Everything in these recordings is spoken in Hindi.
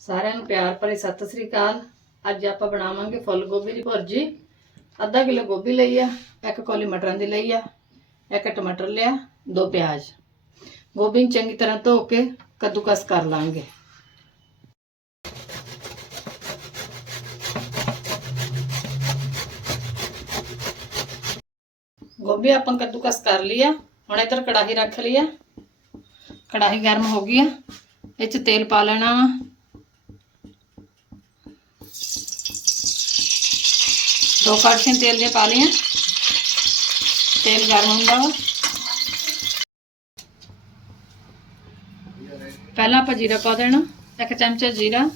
ਸਾਰਿਆਂ ਨੂੰ ਪਿਆਰ ਭਰੀ ਸਤਿ ਸ੍ਰੀ ਅਕਾਲ ਅੱਜ ਆਪਾਂ ਬਣਾਵਾਂਗੇ ਫੁੱਲ ਗੋਭੀ ਦੀ ਭੁਰਜੀ ਅੱਧਾ ਕਿਲੋ ਗੋਭੀ ਲਈ ਆ ਇੱਕ ਕੌਲੀ ਮਟਰਾਂ ਦੀ ਲਈ ਆ ਇੱਕ ਟਮਾਟਰ ਲਿਆ ਦੋ ਪਿਆਜ਼ ਗੋਭੀ ਨੂੰ ਚੰਗੀ ਤਰ੍ਹਾਂ ਧੋ ਕੇ ਕੱਦੂਕਸ ਕਰ ਲਾਂਗੇ ਗੋਭੀ ਆਪਾਂ ਕੱਦੂਕਸ ਕਰ ਲਿਆ ਹੁਣ ਇੱਧਰ ਕੜਾਹੀ ਰੱਖ ਲਈ ਆ ਕੜਾਹੀ ਗਰਮ ਹੋ ਗਈ ਆ ਇਹ ਚ ਤੇਲ ਪਾ ਲੈਣਾ ਵਾ ਦੋ ਕੜਛੀਆਂ ਤੇਲ ਦੇ ਪਾ ਲਈਆਂ। ਤੇਲ ਗਰਮ ਹੁੰਦਾ ਵਾ। ਪਹਿਲਾਂ ਆਪਾਂ ਜੀਰਾ ਪਾ ਦੇਣਾ, ਇੱਕ ਚਮਚਾ ਜੀਰਾ,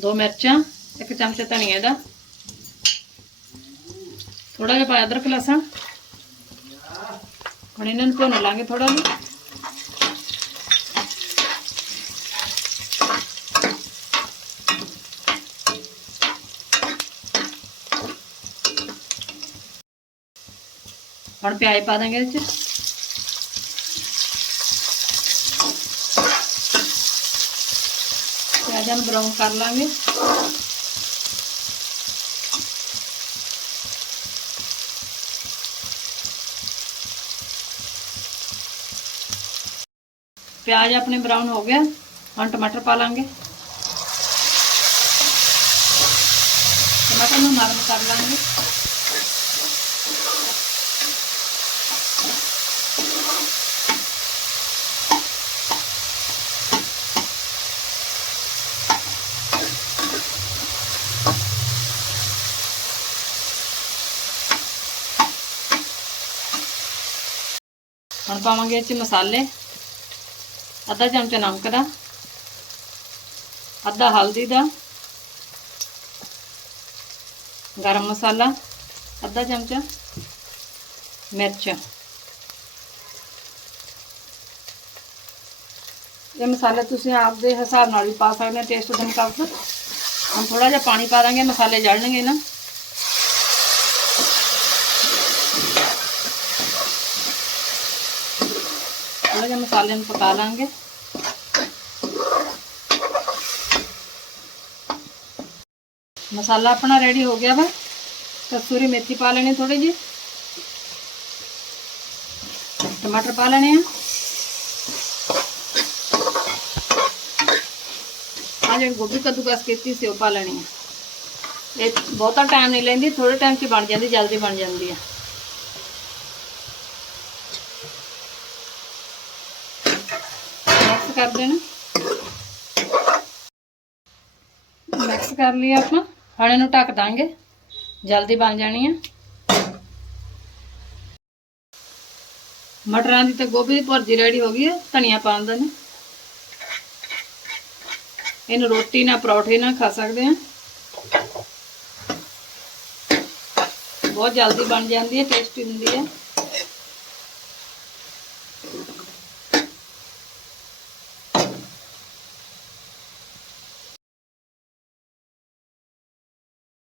ਦੋ ਮਿਰਚਾਂ, ਇੱਕ ਚਮਚਾ ਧਨੀਆ ਦਾ। ਥੋੜਾ ਜਿਹਾ ਪਾ ਅਦਰਕ, ਲਸਣ। ਹੁਣ ਇਹਨਾਂ ਨੂੰ ਭੁੰਨ ਲਾਂਗੇ ਥੋੜਾ ਜਿਹਾ। ਹੁਣ ਪਿਆਜ਼ ਪਾ ਦਾਂਗੇ ਇਹਦੇ ਚ ਪਿਆਜ਼ਾਂ ਨੂੰ ਬਰਾਊਨ ਕਰ ਲਾਂਗੇ ਪਿਆਜ਼ ਆਪਣੇ ਬਰਾਊਨ ਹੋ ਗਿਆ ਹੁਣ ਟਮਾਟਰ ਪਾ ਲਾਂਗੇ ਟਮਾਟਰ ਨੂੰ ਨਰਮ ਕਰ ਲਾਂਗੇ ਹੁਣ ਪਾਵਾਂਗੇ ਇਹ ਚ ਮਸਾਲੇ। ਅੱਧਾ ਚਮਚਾ ਨਮਕ ਦਾ। ਅੱਧਾ ਹਲਦੀ ਦਾ। ਗਰਮ ਮਸਾਲਾ। ਅੱਧਾ ਚਮਚਾ ਮਿਰਚ। ਇਹ ਮਸਾਲੇ ਤੁਸੀਂ ਆਪਦੇ ਹਿਸਾਬ ਨਾਲ ਵੀ ਪਾ ਸਕਦੇ ਹੋ ਟੇਸਟ ਦੇ ਮੁਤਾਬਕ। ਹੁਣ ਥੋੜਾ ਜਿਹਾ ਪਾਣੀ ਪਾ ਦਾਂਗੇ, ਮਸਾਲੇ ਜਲਣਗੇ ਨਾ। मसाले हम पका लेंगे। मसाला अपना रेडी हो गया भाई। कसूरी मेथी पा लेनी थोड़ी जी। टमाटर पा लेने हैं। हाँ जी, गोभी कद्दूकस की पा लेनी है। बहुता टाइम नहीं लेंदी, थोड़े टाइम से बन जाती जल्दी बन जाती है। ਕਰ ਦੇਣਾ ਮਿਕਸ ਕਰ ਲਈ ਆਪਾਂ। ਹੁਣ ਇਹਨੂੰ ਢੱਕ ਦਾਂਗੇ। ਜਲਦੀ ਬਣ ਜਾਣੀ ਆ। ਮਟਰਾਂ ਦੀ ਤੇ ਗੋਭੀ ਦੀ ਭੁਰਜੀ ਰੈਡੀ ਹੋ ਗਈ ਹੈ ਧਨੀਆ ਪਾਉਣ ਦਾ ਨੇ। ਇਹਨੂੰ ਰੋਟੀ ਨਾਲ, ਪਰੌਠੇ ਨਾਲ ਖਾ ਸਕਦੇ ਆ। ਬਹੁਤ ਜਲਦੀ ਬਣ ਜਾਂਦੀ ਹੈ ਟੇਸਟੀ ਹੁੰਦੀ ਹੈ